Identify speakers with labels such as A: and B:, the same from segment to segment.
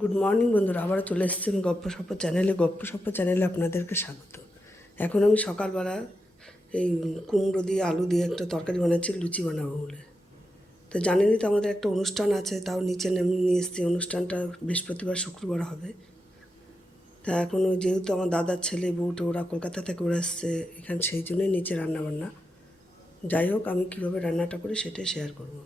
A: Good morning বন্ধুরা। আবারও চলে এসেছি আমি গপ্প সপ্প চ্যানেলে গপ্প সপ্প চ্যানেলে আপনাদেরকে স্বাগত। এখন আমি সকালবেলা এই কুমড়ো দিয়ে, আলু দিয়ে একটা তরকারি বানাচ্ছি, লুচি বানাবো বলে। তো জানেনই তো আমাদের একটা অনুষ্ঠান আছে, তাও নিচে নেমে নিয়ে এসেছি। অনুষ্ঠানটা বৃহস্পতিবার, শুক্রবার হবে। তা এখন যেহেতু আমার দাদার ছেলে বউটো ওরা কলকাতা থেকে ওরা এসছে, এখানে সেই জন্যই নিচে রান্না বান্না যাই হোক, আমি কীভাবে রান্নাটা করি সেটাই শেয়ার করব।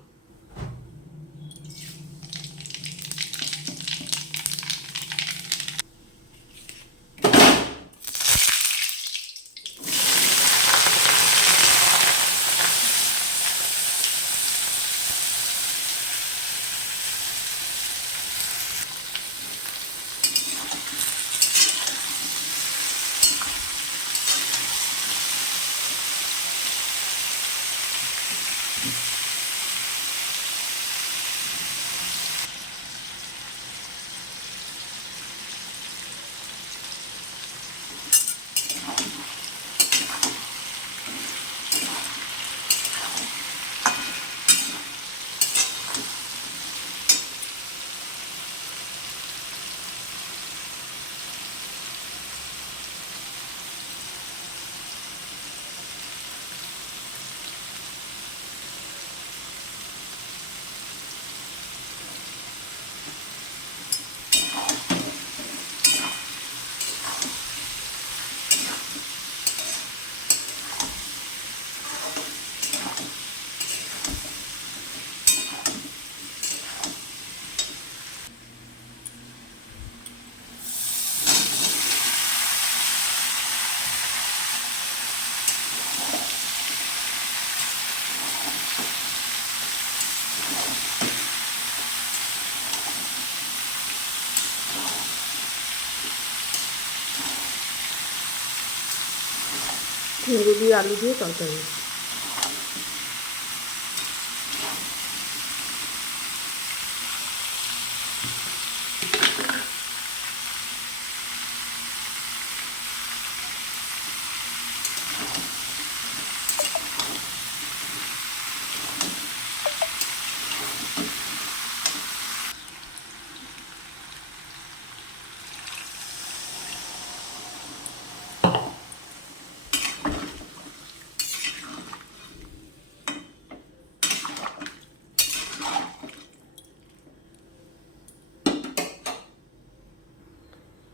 A: কুমড়ো দিয়ে আলু দিয়ে তরকারি।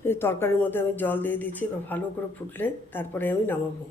A: এই তরকারির মধ্যে আমি জল দিয়ে দিচ্ছি বা ভালো করে ফুটলে তারপরে আমি নামাবো।